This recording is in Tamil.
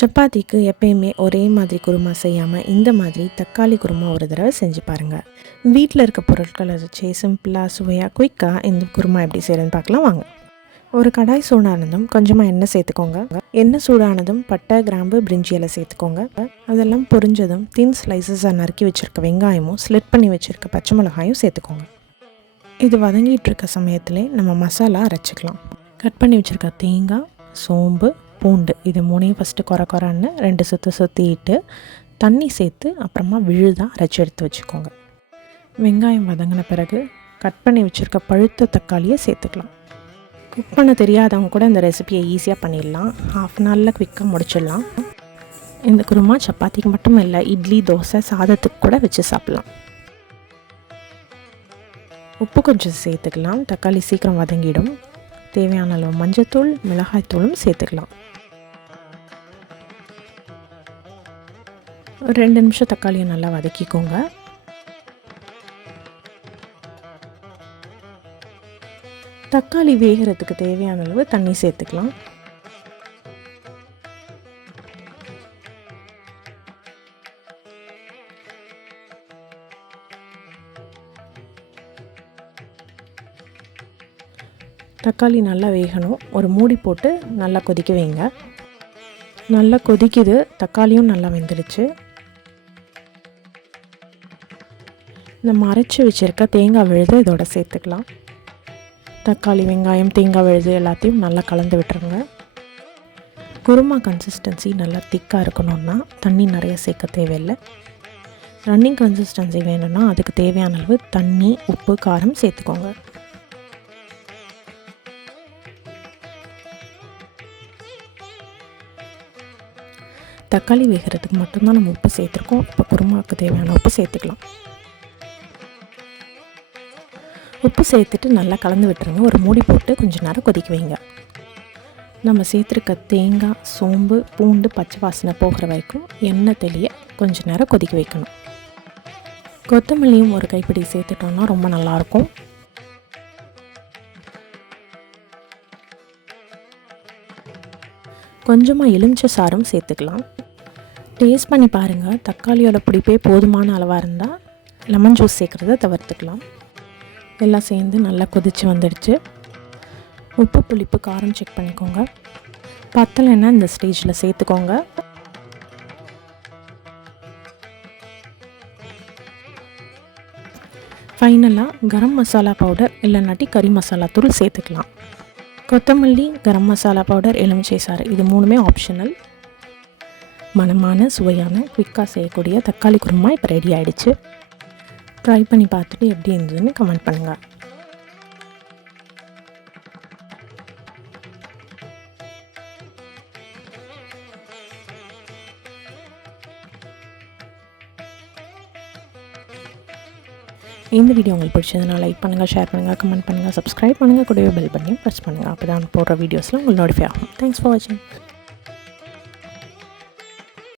சப்பாத்திக்கு எப்பயுமே ஒரே மாதிரி குருமா செய்யாமல் இந்த மாதிரி தக்காளி குருமா ஒரு தடவை செஞ்சு பாருங்கள் வீட்டில் இருக்க பொருட்களை வச்சு சிம்பிளாக சுவையாக குயிக்காக இந்த குருமா எப்படி செய்கிறதுன்னு பார்க்கலாம் வாங்க. ஒரு கடாய் சூடானதும் கொஞ்சமாக எண்ணெய் சேர்த்துக்கோங்க. எண்ணெய் சூடானதும் பட்டை கிராம்பு பிரிஞ்சி இலை சேர்த்துக்கோங்க. அதெல்லாம் பொரிஞ்சதும் தின் ஸ்லைசஸாக நறுக்கி வச்சுருக்க வெங்காயமும் ஸ்லிட் பண்ணி வச்சுருக்க பச்சை மிளகாயும் சேர்த்துக்கோங்க. இது வதங்கிட்டு இருக்க சமயத்திலே நம்ம மசாலா அரைச்சிக்கலாம். கட் பண்ணி வச்சுருக்க தேங்காய் சோம்பு பூண்டு. இது மூணையும் ஃபஸ்ட்டு குறை குறைன்னு ரெண்டு சுற்று சுற்றிட்டு தண்ணி சேர்த்து அப்புறமா விழுதாக அரைச்சி எடுத்து வச்சுக்கோங்க. வெங்காயம் வதங்கின பிறகு கட் பண்ணி வச்சுருக்க பழுத்த தக்காளியை சேர்த்துக்கலாம். குக் பண்ண தெரியாதவங்க கூட இந்த ரெசிபியை ஈஸியாக பண்ணிடலாம். ஹாஃப் அன் ஹவரில் குவிக்காக முடிச்சிடலாம். இந்த குருமா சப்பாத்திக்கு மட்டும் இல்லை இட்லி தோசை சாதத்துக்கு கூட வச்சு சாப்பிட்லாம். உப்பு கொஞ்சம் சேர்த்துக்கலாம். தக்காளி சீக்கிரம் வதங்கிடும். தேவையான அளவு மஞ்சத்தூள் மிளகாய்த்தூளும் சேர்த்துக்கலாம். ரெண்டு நிமிஷம் தக்காளியை நல்லா வதக்கிக்கோங்க. தக்காளி வேகிறதுக்கு தேவையான அளவு தண்ணி சேர்த்துக்கலாம். தக்காளி நல்லா வேகணும். ஒரு மூடி போட்டு நல்லா கொதிக்க வைங்க. நல்லா கொதிக்குது. தக்காளியும் நல்லா வெந்துடுச்சு. நம்ம அரைச்சி வச்சுருக்க தேங்காய் விழுது இதோட சேர்த்துக்கலாம். தக்காளி வெங்காயம் தேங்காய் விழுது எல்லாத்தையும் நல்லா கலந்து விட்டுருங்க. குருமா கன்சிஸ்டன்சி நல்லா திக்காக இருக்கணும்னா தண்ணி நிறைய சேர்க்க தேவையில்லை. ரன்னிங் கன்சிஸ்டன்சி வேணும்னா அதுக்கு தேவையான அளவு தண்ணி உப்பு காரம் சேர்த்துக்கோங்க. தக்காளி வேகிறதுக்கு மட்டும்தான் நம்ம உப்பு சேர்த்துருக்கோம். இப்போ குருமாவுக்கு தேவையான உப்பு சேர்த்துக்கலாம். உப்பு சேர்த்துட்டு நல்லா கலந்து விட்டுருங்க. ஒரு மூடி போட்டு கொஞ்சம் நேரம் கொதிக்க வைங்க. நம்ம சேர்த்துருக்க தேங்காய் சோம்பு பூண்டு பச்சை வாசனை போகிற வரைக்கும் எண்ணெய் தெளிய கொஞ்சம் நேரம் கொதிக்க வைக்கணும். கொத்தமல்லியும் ஒரு கைப்பிடி சேர்த்துட்டோம்னா ரொம்ப நல்லாயிருக்கும். கொஞ்சமாக எலுமிச்சை சாரும் சேர்த்துக்கலாம். டேஸ்ட் பண்ணி பாருங்கள் தக்காளியோட பிடிப்பே போதுமான அளவாக இருந்தால் லெமன் ஜூஸ் சேர்க்குறத தவிர்த்துக்கலாம். எல்லாம் சேர்ந்து நல்லா கொதித்து வந்துடுச்சு. உப்பு புளிப்பு காரம் செக் பண்ணிக்கோங்க. பத்தலைன்னா இந்த ஸ்டேஜில் சேர்த்துக்கோங்க. ஃபைனலாக கரம் மசாலா பவுடர் இல்லைனாட்டி கறி மசாலா தூள் சேர்த்துக்கலாம். கொத்தமல்லி கரம் மசாலா பவுடர் எலுமிச்சை சாறு இது மூணுமே ஆப்ஷனல் மனமான சுவையான குயிக்காக செய்யக்கூடிய தக்காளி குருமா இப்போ ரெடி ஆகிடுச்சு ட்ரை பண்ணி பார்த்துட்டு எப்படி இருந்ததுன்னு கமெண்ட் பண்ணுங்கள் இந்த வீடியோ உங்களுக்கு பிடிச்சதுனா லைக் பண்ணுங்கள் ஷேர் பண்ணுங்கள் கமெண்ட் பண்ணுங்கள் சப்ஸ்கிரைப் பண்ணுங்கள் கூடவே பெல் பண்ணி ப்ரெஸ் பண்ணுங்கள் அப்போ தான் போடுற வீடியோஸில் உங்களுக்கு நோட்டிஃபை ஆகும். தேங்க்ஸ் ஃபார் வாட்சிங்